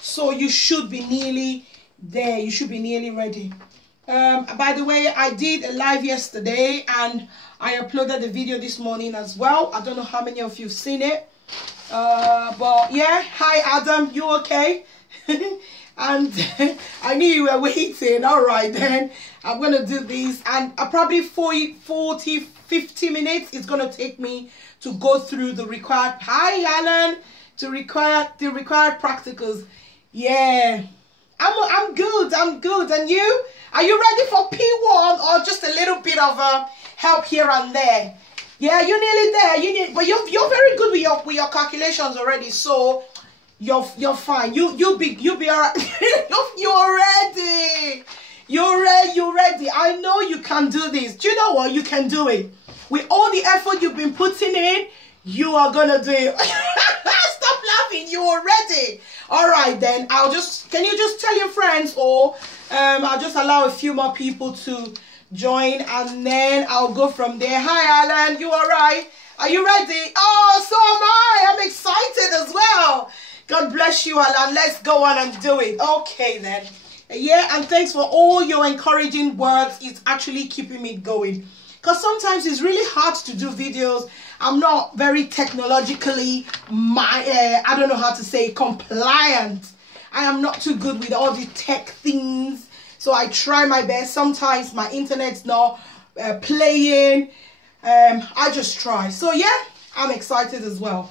So you should be nearly there. You should be nearly ready. By the way, I did a live yesterday and I uploaded the video this morning as well. I don't know how many of you've seen it. But yeah, hi Adam, you okay? And I knew you were waiting. All right, then I'm going to do this. And probably 40, 50 minutes it's going to take me to go through the required, hi Alan, the required practicals. Yeah, I'm good. And you? Are you ready for P1 or just a little bit of help here and there? Yeah, you're nearly there. But you're very good with your calculations already. So you're fine. You'll be all right. You're ready. You're ready. I know you can do this. Do you know what? You can do it. With all the effort you've been putting in, you are gonna do it. Stop laughing. You're ready. All right then. Can you just tell your friends, or I'll just allow a few more people to join and then I'll go from there. Hi Alan, you all right? Are you ready? Oh, so am I. I'm excited as well. God bless you, Alan. Let's go on and do it. Okay then. Yeah, and thanks for all your encouraging words. It's actually keeping me going. Because sometimes it's really hard to do videos. I'm not very technologically, I don't know how to say, compliant. I am not too good with all the tech things. So I try my best. Sometimes my internet's not playing. I just try. So yeah, I'm excited as well.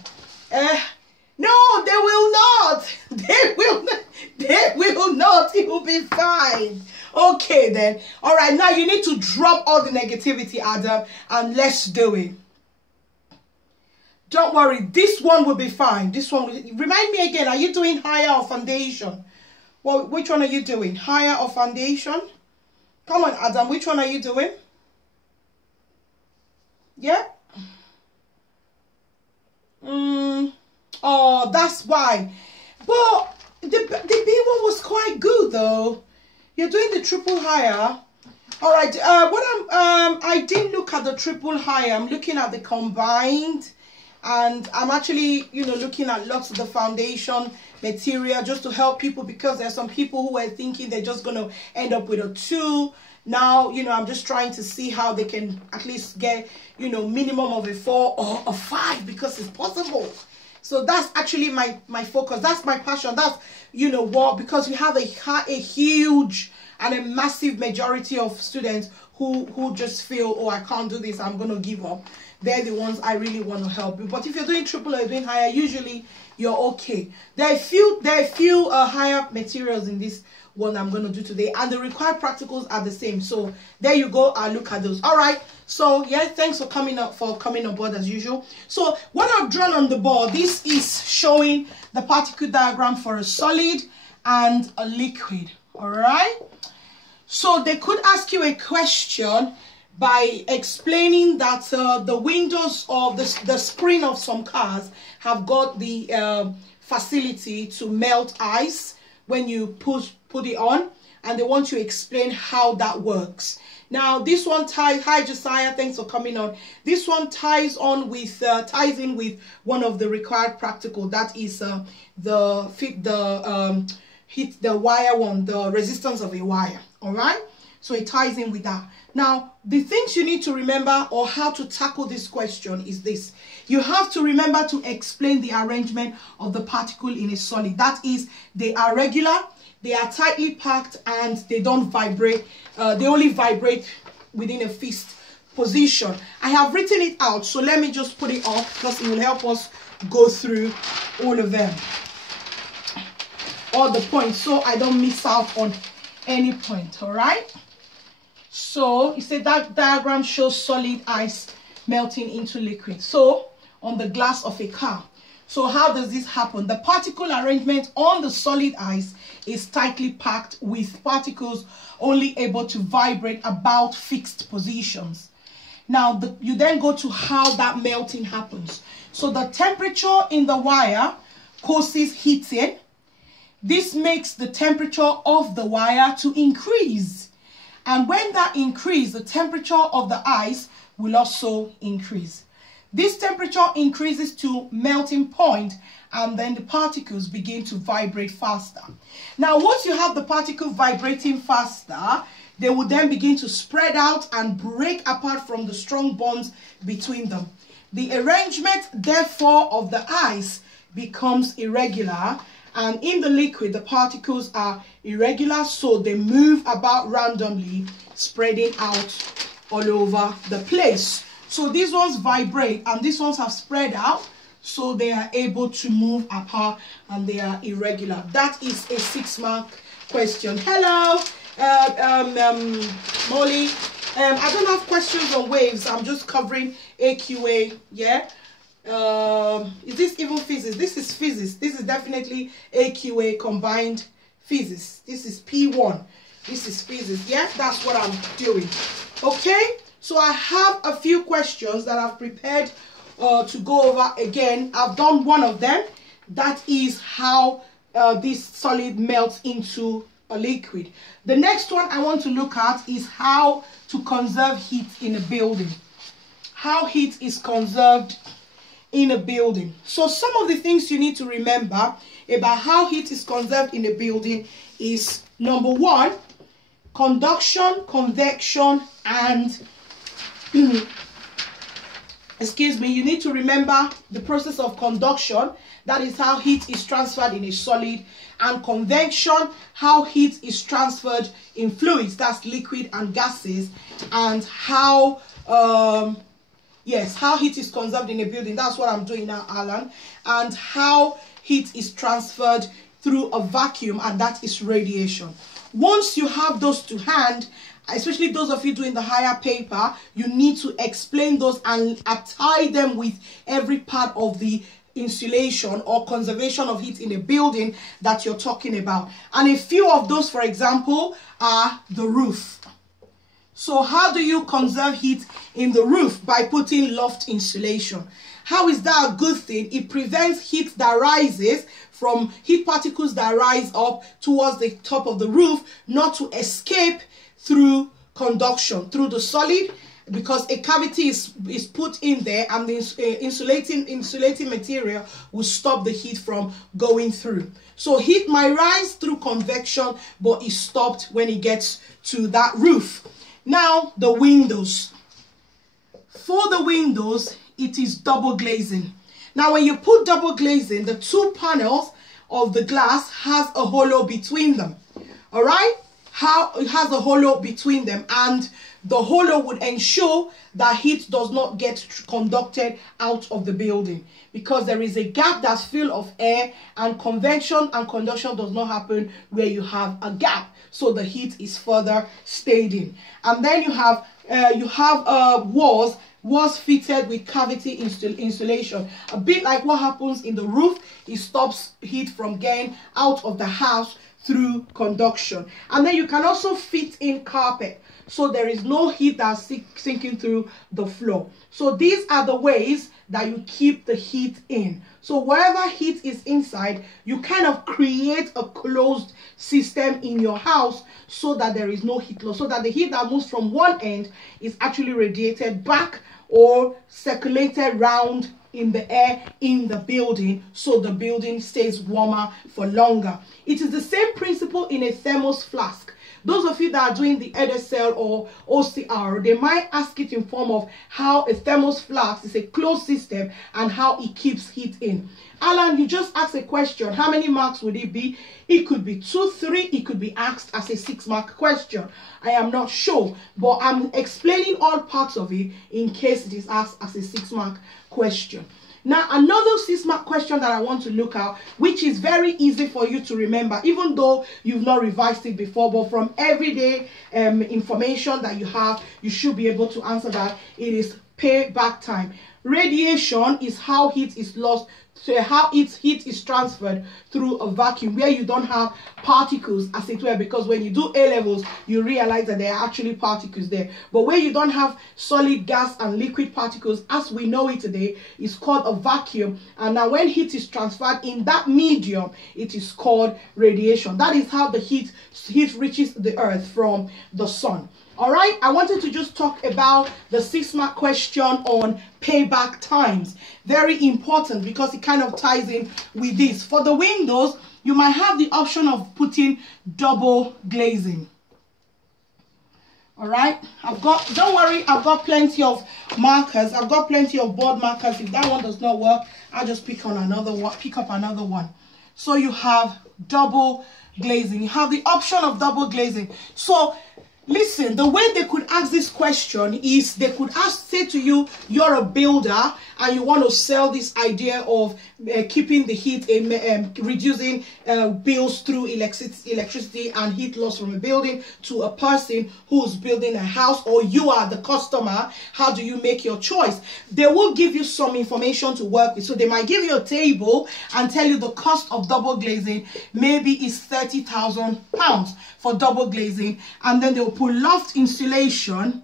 No, they will not. They will not. They will not. It will be fine. Okay then. All right, now you need to drop all the negativity, Adam, and let's do it. Don't worry, this one will be fine. This one, remind me again, are you doing higher or foundation? Well, which one are you doing? Higher or foundation? Come on, Adam, which one are you doing? Yeah? Oh, that's why. But the B1 was quite good though. You're doing the triple higher. All right, I didn't look at the triple higher. I'm looking at the combined. And I'm actually, looking at lots of the foundation material just to help people, because there's some people who are thinking they're just going to end up with a 2. Now, I'm just trying to see how they can at least get, minimum of a 4 or a 5, because it's possible. So that's actually my focus. That's my passion. That's, what, because we have a huge and a massive majority of students who just feel, oh, I can't do this, I'm going to give up. They're the ones I really want to help. But if you're doing triple or you're doing higher, usually you're okay. There are a few higher materials in this one I'm going to do today, and the required practicals are the same. So there you go. I'll look at those. All right. So yeah, thanks for coming on board as usual. So what I've drawn on the board, this is showing the particle diagram for a solid and a liquid. All right. So they could ask you a question by explaining that the windows of the screen of some cars have got the facility to melt ice when you put it on, and they want you to explain how that works. Now this one ties, hi Josiah, thanks for coming on. This one ties in with one of the required practical, that is the wire one, the resistance of a wire. All right, so it ties in with that. Now, the things you need to remember, or how to tackle this question, is this. You have to remember to explain the arrangement of the particle in a solid. That is, they are regular, they are tightly packed, and they don't vibrate. They only vibrate within a fixed position. I have written it out, so let me just put it up, because it will help us go through all of them. All the points, so I don't miss out on any point, all right? So it said that diagram shows solid ice melting into liquid, so on the glass of a car. So how does this happen? The particle arrangement on the solid ice is tightly packed, with particles only able to vibrate about fixed positions. Now you then go to how that melting happens. So the temperature in the wire causes heating. This makes the temperature of the wire to increase. And when that increases, the temperature of the ice will also increase. This temperature increases to melting point, and then the particles begin to vibrate faster. Now, once you have the particle vibrating faster, they will then begin to spread out and break apart from the strong bonds between them. The arrangement, therefore, of the ice becomes irregular, and in the liquid, the particles are irregular, so they move about randomly, spreading out all over the place. So these ones vibrate, and these ones have spread out, so they are able to move apart, and they are irregular. That is a 6-mark question. Hello, Molly. I don't have questions on waves. I'm just covering AQA. Yeah. Is this even physics? This is physics. This is definitely AQA combined physics. This is P1. This is physics. Yeah, that's what I'm doing. Okay. So I have a few questions that I've prepared to go over again. I've done one of them. That is how this solid melts into a liquid. The next one I want to look at is how to conserve heat in a building. How heat is conserved in a building. So some of the things you need to remember about how heat is conserved in a building is, number one, conduction, convection, and excuse me, you need to remember the process of conduction. That is how heat is transferred in a solid. And convection, how heat is transferred in fluids, that's liquid and gases. And how yes, how heat is conserved in a building. That's what I'm doing now, Alan. And how heat is transferred through a vacuum, and that is radiation. Once you have those to hand, especially those of you doing the higher paper, you need to explain those and tie them with every part of the insulation or conservation of heat in a building that you're talking about. And a few of those, for example, are the roof. So how do you conserve heat in the roof? By putting loft insulation. How is that a good thing? It prevents heat that rises from heat particles that rise up towards the top of the roof not to escape through conduction, through the solid, because a cavity is put in there, and the insulating material will stop the heat from going through. So heat might rise through convection, but is stopped when it gets to that roof. Now, the windows. For the windows, it is double glazing. Now, when you put double glazing, the two panels of the glass has a hollow between them. All right? How it has a hollow between them, and the hollow would ensure that heat does not get conducted out of the building, because there is a gap that's filled of air, and convection and conduction does not happen where you have a gap, so the heat is further stayed in. And then you have walls fitted with cavity insulation, a bit like what happens in the roof. It stops heat from getting out of the house through conduction. And then you can also fit in carpet, so there is no heat that's sinking through the floor. So these are the ways that you keep the heat in. So wherever heat is inside, you kind of create a closed system in your house so that there is no heat loss, so that the heat that moves from one end is actually radiated back or circulated round in the air in the building, so the building stays warmer for longer. It is the same principle in a thermos flask. Those of you that are doing the e.t.c or OCR, they might ask it in form of how a thermos flask is a closed system and how it keeps heat in. Alan, you just asked a question. How many marks would it be? It could be 2, 3. It could be asked as a 6-mark question. I am not sure, but I'm explaining all parts of it in case it is asked as a 6-mark question. Now, another 6-mark question that I want to look at, which is very easy for you to remember, even though you've not revised it before, but from everyday information that you have, you should be able to answer that. It is payback time. Radiation is how heat is lost, so how heat is transferred through a vacuum where you don't have particles, as it were, because when you do A-levels, you realize that there are actually particles there. But where you don't have solid, gas, and liquid particles, as we know it today, is called a vacuum. And now when heat is transferred in that medium, it is called radiation. That is how the heat reaches the earth from the sun. All right, I wanted to just talk about the 6-mark question on payback times. Very important because it kind of ties in with this. For the windows, you might have the option of putting double glazing. All right, don't worry, I've got plenty of markers. I've got plenty of board markers. If that one does not work, I'll just pick up another one. So you have double glazing. You have the option of double glazing. So listen, the way they could ask this question is they could say to you, you're a builder and you want to sell this idea of keeping the heat, reducing bills through electricity and heat loss from a building to a person who's building a house, or you are the customer. How do you make your choice? They will give you some information to work with. So they might give you a table and tell you the cost of double glazing maybe is £30,000 for double glazing, and then they'll put loft insulation.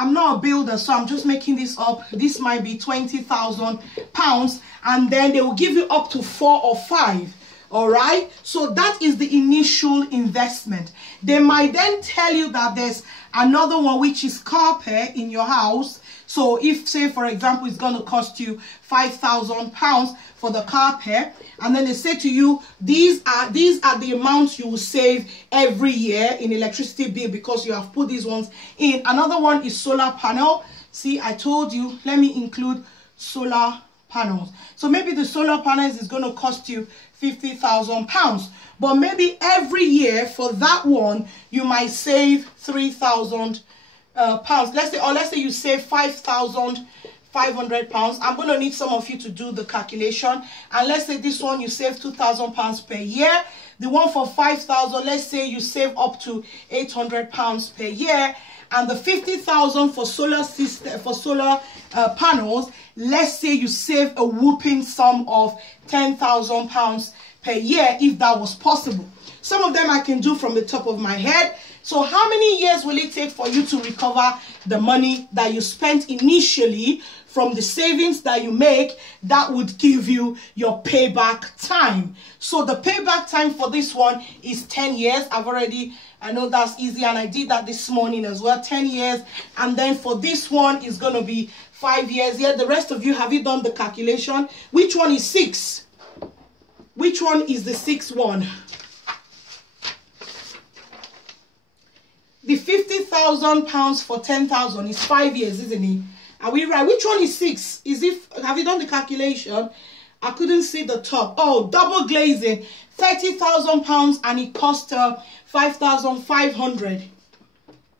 I'm not a builder, so I'm just making this up. This might be £20,000, and then they will give you up to 4 or 5. All right, so that is the initial investment. They might then tell you that there's another one, which is carpet in your house. So if, say for example, it's going to cost you £5,000 for the carpet, and then they say to you, these are the amounts you will save every year in electricity bill because you have put these ones in. Another one is solar panel. See, I told you, let me include solar panels. So maybe the solar panels is going to cost you £50,000, but maybe every year for that one you might save £3,000. Let's say you save £5,500. I'm going to need some of you to do the calculation. And let's say this one you save £2,000 per year. The one for 5,000, let's say you save up to £800 per year. And the 50,000 for solar system, for solar panels, let's say you save a whooping sum of £10,000 per year, if that was possible. Some of them I can do from the top of my head. So how many years will it take for you to recover the money that you spent initially from the savings that you make? That would give you your payback time. So the payback time for this one is 10 years. I know that's easy, and I did that this morning as well, 10 years. And then for this one is going to be 5 years. Yeah, the rest of you, have you done the calculation? Which one is 6? Which one is the 6th one? The £50,000 for 10,000 is 5 years, isn't it? Are we right? Which one is 6? Have you done the calculation? I couldn't see the top. Oh, double glazing, £30,000, and it cost 5,500.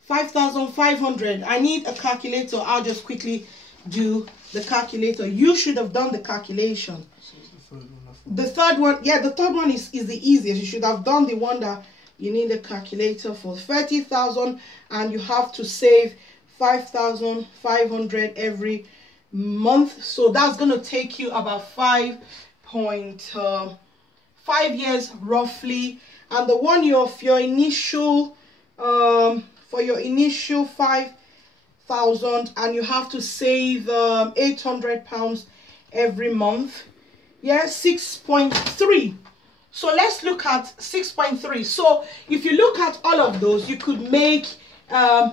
5,500. I need a calculator. I'll just quickly do the calculator. You should have done the calculation. The third one, yeah, the third one is the easiest. You should have done the one that you need a calculator for. 30,000, and you have to save 5,500 every month. So that's going to take you about 5 years roughly. And the one for your initial 5,000, and you have to save £800 every month. Yeah, 6.3. So let's look at 6.3. So if you look at all of those, you could make a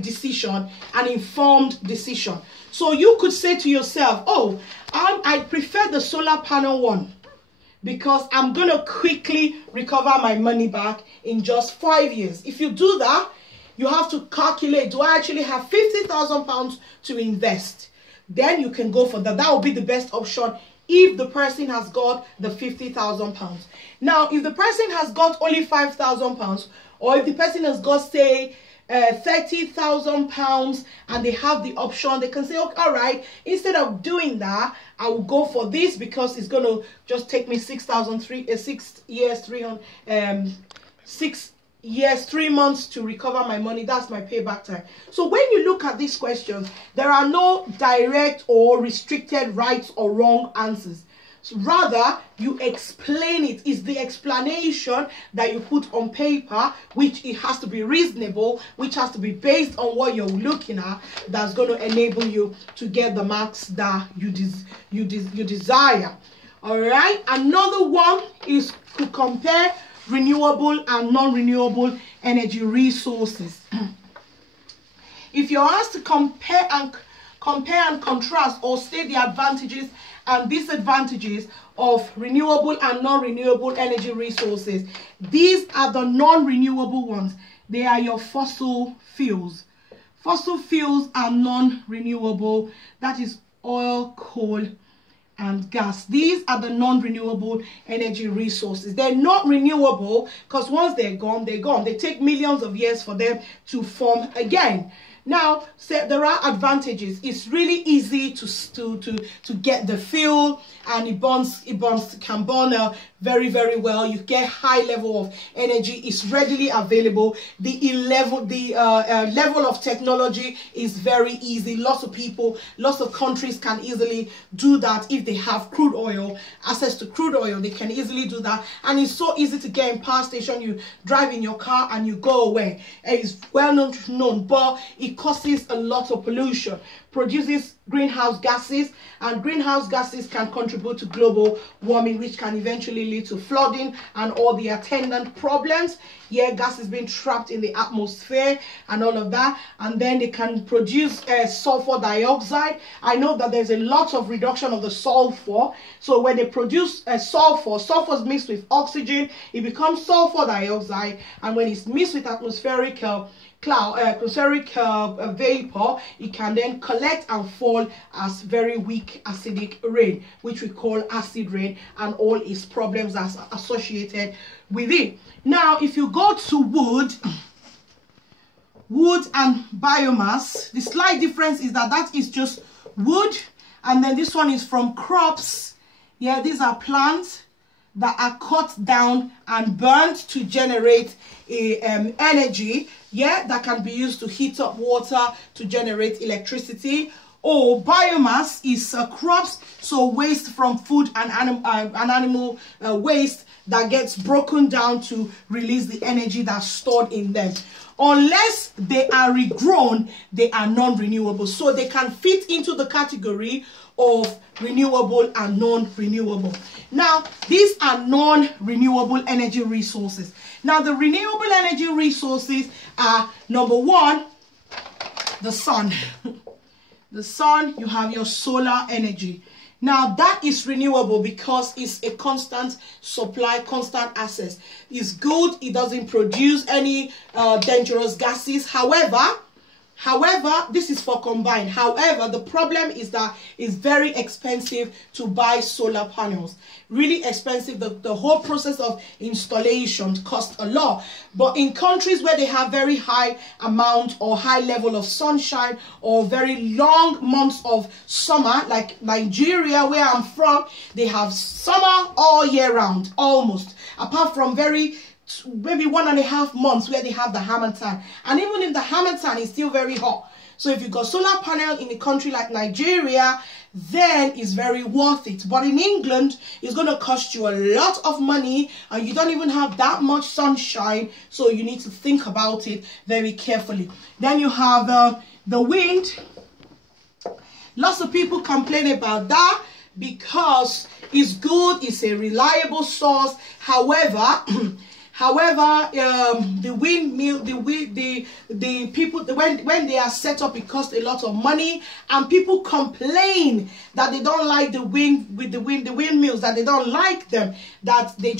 decision, an informed decision. So you could say to yourself, oh, I prefer the solar panel one because I'm going to quickly recover my money back in just 5 years. If you do that, you have to calculate, do I actually have £50,000 to invest? Then you can go for that. That will be the best option if the person has got the £50,000. Now, if the person has got only £5,000, or if the person has got, say, £30,000, and they have the option, they can say, okay, all right, instead of doing that, I will go for this because it's going to just take me 6 years, 3 months to recover my money. That's my payback time. So when you look at these questions, there are no direct or restricted right or wrong answers. So rather, you explain it. It's the explanation that you put on paper, which it has to be reasonable, which has to be based on what you're looking at, that's going to enable you to get the marks that you desire. All right. Another one is to compare renewable and non-renewable energy resources. if you're asked to compare and contrast or state the advantages and disadvantages of renewable and non-renewable energy resources, these are the non-renewable ones. They are your fossil fuels. Fossil fuels are non-renewable. That is oil, coal, and gas. These are the non-renewable energy resources. They're not renewable because once they're gone, they're gone. They take millions of years for them to form again. Now, there are advantages. It's really easy to get the fuel, and it can burn very, very well. You get high level of energy. It's readily available. The level of technology is very easy. Lots of people, lots of countries can easily do that. If they have crude oil, access to crude oil, they can easily do that. And it's so easy to get in power station. You drive in your car and you go away. It's well known, but it causes a lot of pollution, produces greenhouse gases, and greenhouse gases can contribute to global warming, which can eventually lead to flooding and all the attendant problems. Yeah, gas is being trapped in the atmosphere and all of that, and then they can produce sulfur dioxide. I know that there's a lot of reduction of the sulfur, so when they produce sulfur is mixed with oxygen, it becomes sulfur dioxide, and when it's mixed with atmospheric vapor, it can then collect and fall as very weak acidic rain, which we call acid rain, and all its problems as associated with it. Now, if you go to wood and biomass, the slight difference is that is just wood, and then this one is from crops. Yeah, these are plants that are cut down and burned to generate energy, yeah, that can be used to heat up water to generate electricity. Or biomass is crops, so waste from food and animal waste that gets broken down to release the energy that's stored in them. Unless they are regrown, they are non-renewable, so they can fit into the category of renewable and non-renewable. Now, these are non-renewable energy resources. Now, the renewable energy resources are, number one, the sun. The sun, you have your solar energy. Now, that is renewable because it's a constant supply, constant access. It's good. It doesn't produce any dangerous gases. However, this is for combined. However, the problem is that it's very expensive to buy solar panels. Really expensive. The whole process of installation costs a lot. But in countries where they have very high amount or high level of sunshine or very long months of summer, like Nigeria, where I'm from, they have summer all year round, almost. Apart from maybe 1.5 months where they have the Harmattan, and even in the Harmattan it's still very hot. So if you got solar panel in a country like Nigeria, then it's very worth it. But in England, it's going to cost you a lot of money, and you don't even have that much sunshine, so you need to think about it very carefully. Then you have the wind. Lots of people complain about that because it's good, it's a reliable source. However, the windmill, the people, when they are set up, it costs a lot of money, and people complain that they don't like the windmills, that they don't like them, that they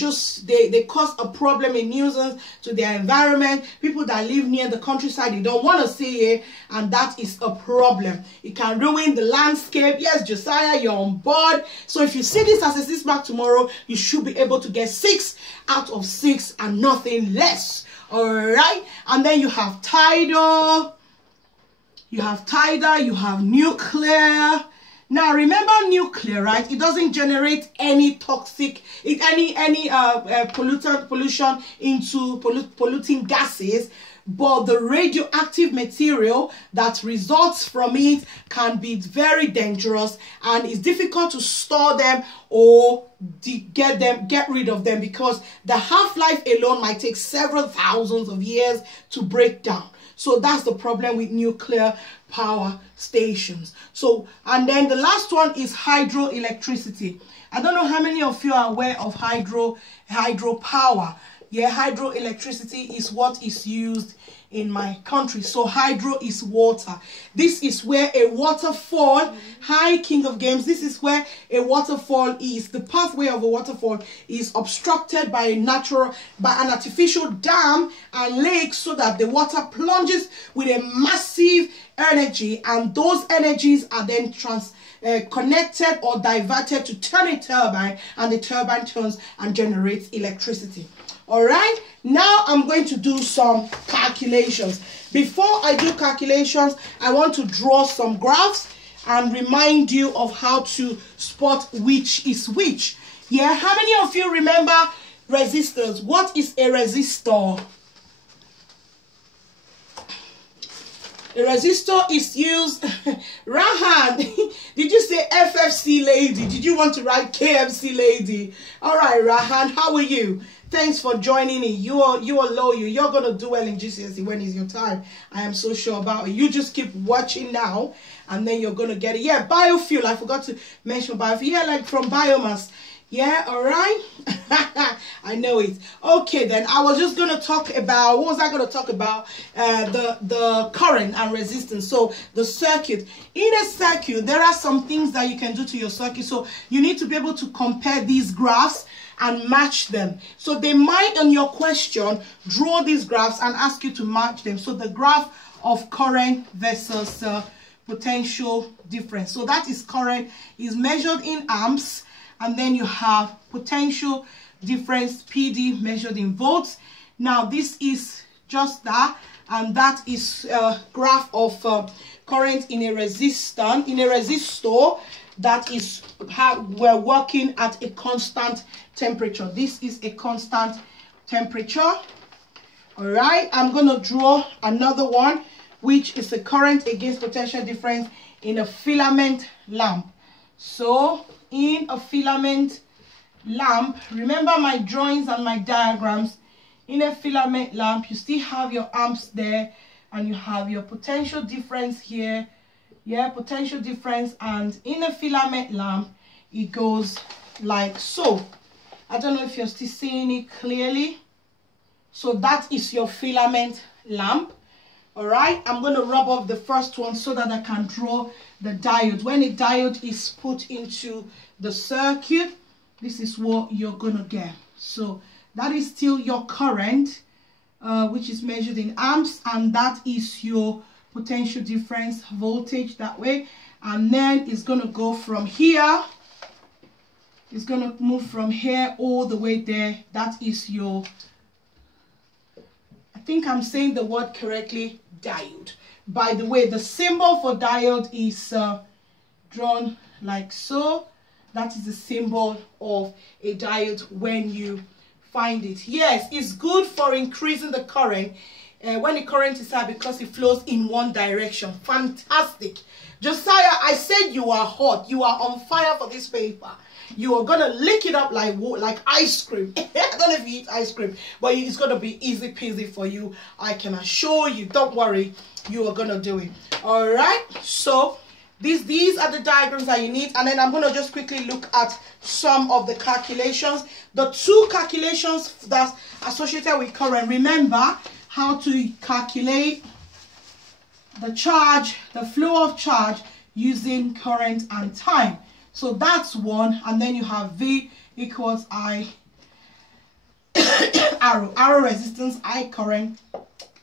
cause a problem, a nuisance to their environment. People that live near the countryside, they don't want to see it, and that is a problem. It can ruin the landscape. Yes, Josiah, you're on board. So if you see this as a 6 mark tomorrow, you should be able to get 6 out of 6 and nothing less. All right, and then you have tidal, you have nuclear. Now remember, nuclear, right? It doesn't generate any toxic, pollution into polluting gases, but the radioactive material that results from it can be very dangerous, and it's difficult to store them or get rid of them, because the half-life alone might take several thousands of years to break down. So that's the problem with nuclear power stations. So, and then the last one is hydroelectricity. I don't know how many of you are aware of hydropower. Yeah, hydroelectricity is what is used in my country. So hydro is water. This is where a waterfall, hi King of Games, this is where a waterfall is. The pathway of a waterfall is obstructed by an artificial dam and lake, so that the water plunges with a massive energy, and those energies are then connected or diverted to turn a turbine, and the turbine turns and generates electricity. All right, now I'm going to do some calculations. Before I do calculations, I want to draw some graphs and remind you of how to spot which is which. Yeah, how many of you remember resistors? What is a resistor? A resistor is used. Rahan, did you say FFC lady? Did you want to write KFC lady? All right, Rahan, how are you? Thanks for joining in. You are loyal. You're going to do well in GCSE when is your time. I am so sure about it. You just keep watching now, and then you're going to get it. Yeah, biofuel. I forgot to mention biofuel. Yeah, like from biomass. Yeah, all right. I know it. Okay, then I was just going to talk about, what was I going to talk about? The current and resistance. So the circuit. In a circuit, there are some things that you can do to your circuit. So you need to be able to compare these graphs and match them. So they might, on your question, draw these graphs and ask you to match them. So the graph of current versus potential difference. So that is current is measured in amps, and then you have potential difference, PD, measured in volts. Now this is just that, and that is a graph of current in a resistor. In a resistor, that is how we're working at a constant temperature. This is a constant temperature. All right, I'm going to draw another one, which is the current against potential difference in a filament lamp. So in a filament lamp, remember my drawings and my diagrams. In a filament lamp, you still have your amps there, and you have your potential difference here. Yeah, potential difference. And in a filament lamp, it goes like so. I don't know if you're still seeing it clearly. So that is your filament lamp. All right, I'm going to rub off the first one so that I can draw the diode. When a diode is put into the circuit, this is what you're going to get. So that is still your current, which is measured in amps, and that is your potential difference voltage that way. And then it's going to go from here. It's going to move from here all the way there. That is your, I think I'm saying the word correctly, diode. By the way, the symbol for diode is drawn like so. That is the symbol of a diode when you find it. Yes, it's good for increasing the current when the current is high, because it flows in one direction. Fantastic. Josiah, I said you are hot. You are on fire for this paper. You are going to lick it up like ice cream. I don't know if you eat ice cream, but it's going to be easy peasy for you. I can assure you. Don't worry. You are going to do it. All right. So these are the diagrams that you need. And then I'm going to just quickly look at some of the calculations. The two calculations that's associated with current. Remember how to calculate the charge, the flow of charge using current and time. So that's one, and then you have V equals I arrow resistance, I current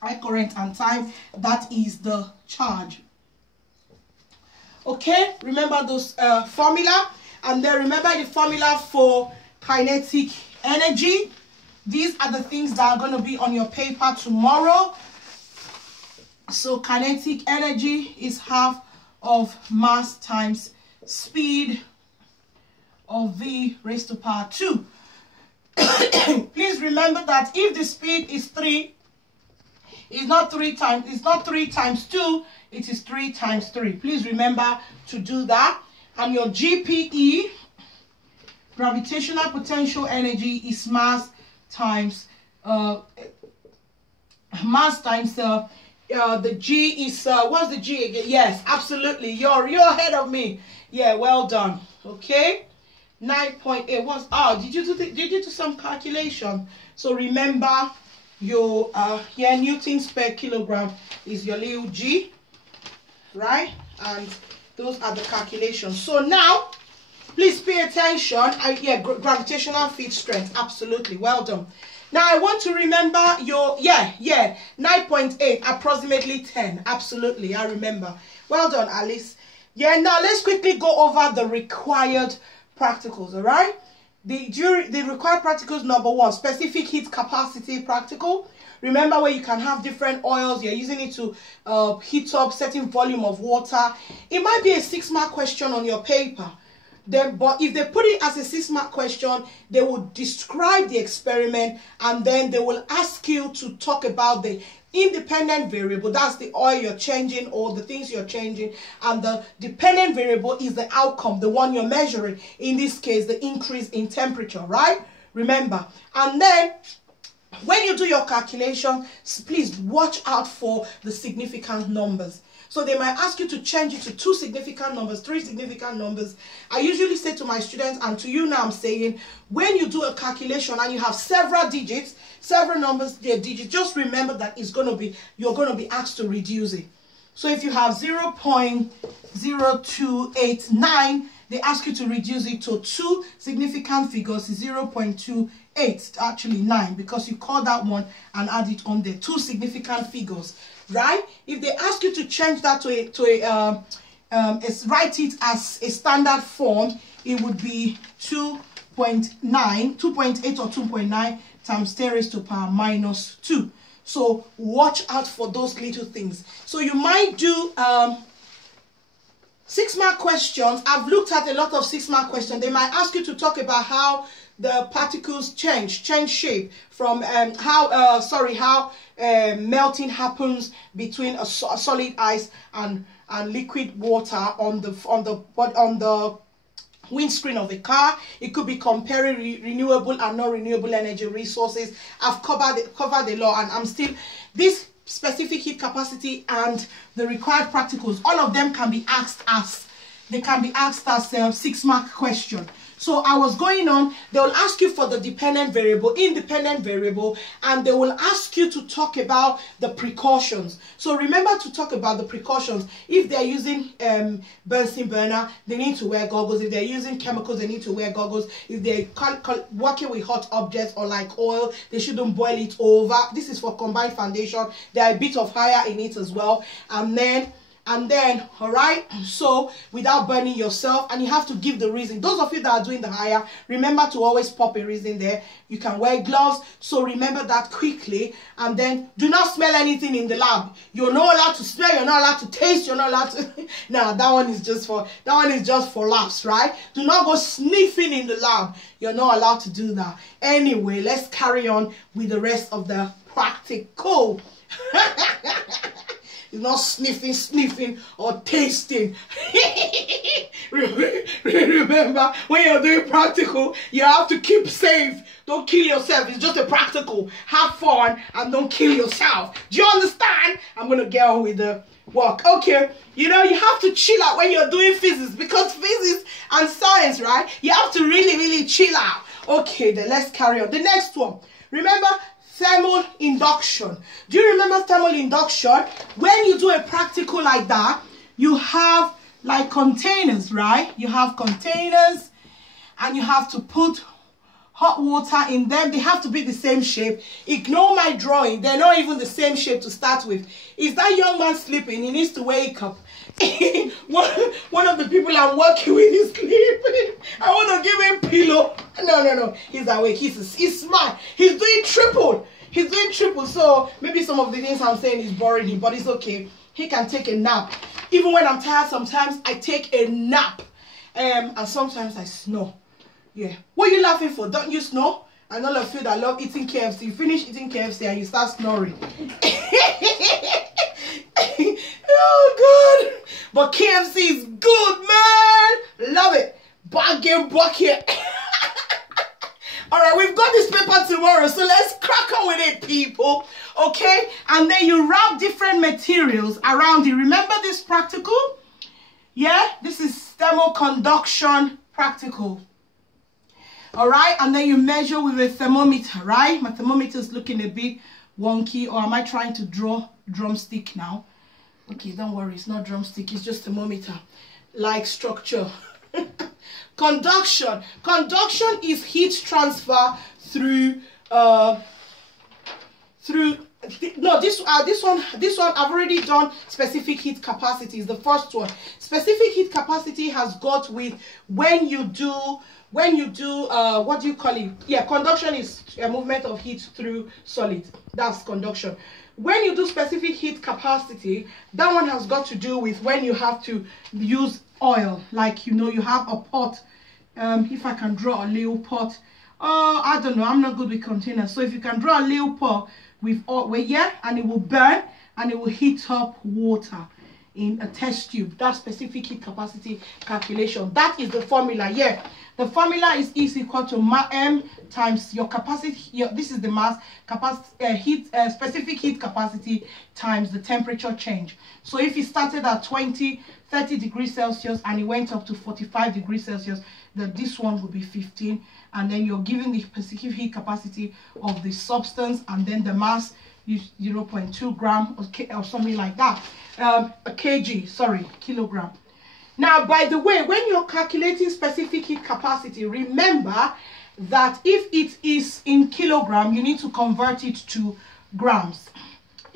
and time. That is the charge. Okay, remember those formula, and then remember the formula for kinetic energy. These are the things that are going to be on your paper tomorrow. So kinetic energy is half of mass times speed of V raised to power 2. Please remember that if the speed is 3, it's not 3 times 2, it is 3 times 3. Please remember to do that. And your GPE, gravitational potential energy, is mass times the G is what's the G again? Yes, absolutely. You're ahead of me. Yeah, well done. Okay, 9.8 was did you do some calculation? So remember your newtons per kilogram is your little g, right? And those are the calculations. So now please pay attention. Gravitational field strength, absolutely, well done. Now I want to remember your 9.8, approximately 10, absolutely, I remember. Well done, Alice. Yeah, now let's quickly go over the required practicals. All right, the required practicals: number 1, specific heat capacity practical. Remember, where you can have different oils, you're using it to heat up certain volume of water. It might be a 6-mark question on your paper. But if they put it as a 6-mark question, they will describe the experiment, and then they will ask you to talk about the independent variable. That's the oil you're changing or the things you're changing, and the dependent variable is the outcome, the one you're measuring. In this case, the increase in temperature, right? Remember. And then when you do your calculation, please watch out for the significant numbers. So they might ask you to change it to 2 significant numbers, 3 significant numbers. I usually say to my students, and to you now I'm saying, when you do a calculation and you have several digits, several numbers, their digits, just remember that you're going to be asked to reduce it. So if you have 0.0289, they ask you to reduce it to 2 significant figures, 0.28, actually 9, because you call that one and add it on there, 2 significant figures, right? If they ask you to change that to write it as a standard form, it would be 2.8 or 2.9 times 10 raised to the power minus 2. So watch out for those little things. So you might do 6-mark questions. I've looked at a lot of 6-mark questions. They might ask you to talk about how the particles change shape from how melting happens between a solid ice and liquid water on the windscreen of a car. It could be comparing renewable and non-renewable energy resources. I've covered a lot, and I'm still this specific heat capacity and the required practicals. All of them can be asked as 6-mark question. So I was going on, they will ask you for the dependent variable, independent variable, and they will ask you to talk about the precautions. So remember to talk about the precautions. If they're using Bunsen burner, they need to wear goggles. If they're using chemicals, they need to wear goggles. If they're working with hot objects or like oil, they shouldn't boil it over. This is for combined foundation. There are a bit of fire in it as well. And then, all right, so without burning yourself, and you have to give the reason. Those of you that are doing the higher, remember to always pop a reason there. You can wear gloves, so remember that quickly. And then do not smell anything in the lab. You're not allowed to smell, you're not allowed to taste, you're not allowed to now that one is just for laughs, right? Do not go sniffing in the lab. You're not allowed to do that. Anyway, let's carry on with the rest of the practical. It's not sniffing or tasting. Remember, when you're doing practical, you have to keep safe. Don't kill yourself. It's just a practical. Have fun and don't kill yourself. Do you understand? I'm going to get on with the work. Okay, you know, you have to chill out when you're doing physics, because physics and science, right? You have to really, really chill out. Okay, then let's carry on. The next one. Remember, thermal induction. Do you remember thermal induction? When you do a practical like that, you have like containers, right? You have containers and you have to put hot water in them. They have to be the same shape. Ignore my drawing. They're not even the same shape to start with. Is that young man sleeping? He needs to wake up. one of the people I'm working with is sleeping. I want to give him pillow. No. He's awake. He's smart. He's doing triple. He's doing triple. So maybe some of the things I'm saying is boring him, but it's okay. He can take a nap. Even when I'm tired, sometimes I take a nap. And sometimes I snore. Yeah. What are you laughing for? Don't you snore? And all of you that love eating KFC, you finish eating KFC and you start snoring. Oh, God. But KFC is good, man. Love it. Bargain bucket. All right, we've got this paper tomorrow, so let's crack on with it, people. Okay? And then you wrap different materials around it. Remember this practical? Yeah? This is thermal conduction practical. All right? And then you measure with a thermometer, right? My thermometer is looking a bit wonky, or am I trying to draw drumstick now? Okay, don't worry, it's not drumstick, it's just thermometer like structure. Conduction. Conduction is heat transfer through this one I've already done. Specific heat capacity is the first one. Specific heat capacity has got with when you do what do you call it? Yeah, conduction is a movement of heat through solid. That's conduction. When you do specific heat capacity, that one has got to do with when you have to use oil, like, you know, you have a pot. If I can draw a little pot, I don't know, I'm not good with containers. So if you can draw a little pot with oil, yeah, and it will burn and it will heat up water in a test tube. That's specific heat capacity calculation. That is the formula. Yeah, the formula is E equal to m times your capacity. This is the mass capacity, specific heat capacity times the temperature change. So if it started at 30 degrees Celsius and it went up to 45 degrees Celsius, then this one will be 15, and then you're given the specific heat capacity of the substance, and then the mass is 0.2 gram or something like that. A kg, sorry, kilogram. Now, by the way, when you're calculating specific heat capacity, remember that if it is in kilogram, you need to convert it to grams.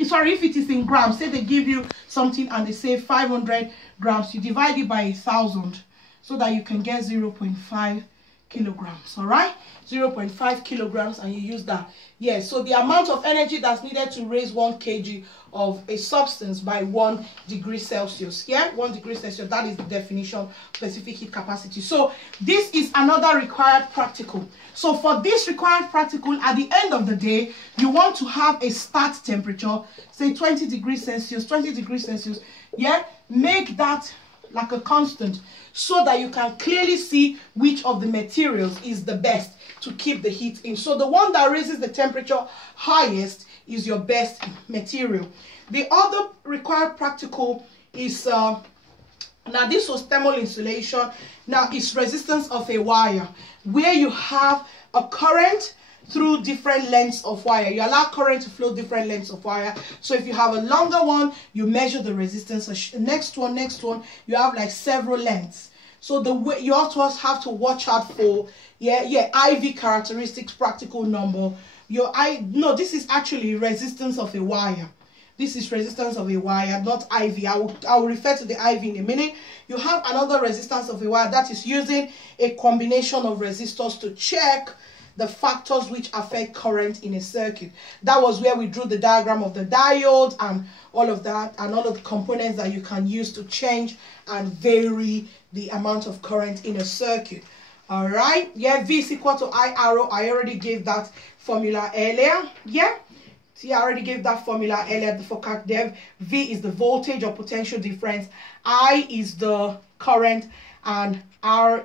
Sorry, if it is in grams, say they give you something and they say 500 grams, you divide it by 1,000 so that you can get 0.5 kilograms. All right, 0.5 kilograms, and you use that. Yeah, so the amount of energy that's needed to raise 1 kg of a substance by 1 degree Celsius. Yeah, 1 degree Celsius, that is the definition of specific heat capacity. So this is another required practical. So for this required practical, at the end of the day, you want to have a start temperature, say 20 degrees Celsius, 20 degrees Celsius. Yeah, make that like a constant so that you can clearly see which of the materials is the best to keep the heat in. So the one that raises the temperature highest is your best material. The other required practical is now this was thermal insulation. Now it's resistance of a wire, where you have a current through different lengths of wire. You allow current to flow different lengths of wire. So if you have a longer one, you measure the resistance. Next one, you have like several lengths. So the way you also have to watch out for IV characteristics, practical number. This is actually resistance of a wire. This is resistance of a wire, not IV. I will refer to the IV in a minute. You have another resistance of a wire, that is using a combination of resistors to check the factors which affect current in a circuit. That was where we drew the diagram of the diode and all of that, and all of the components that you can use to change and vary the amount of current in a circuit. All right, yeah, V is equal to I arrow. I already gave that formula earlier. Yeah, see, I already gave that formula earlier for calc dev. V is the voltage or potential difference, I is the current, and R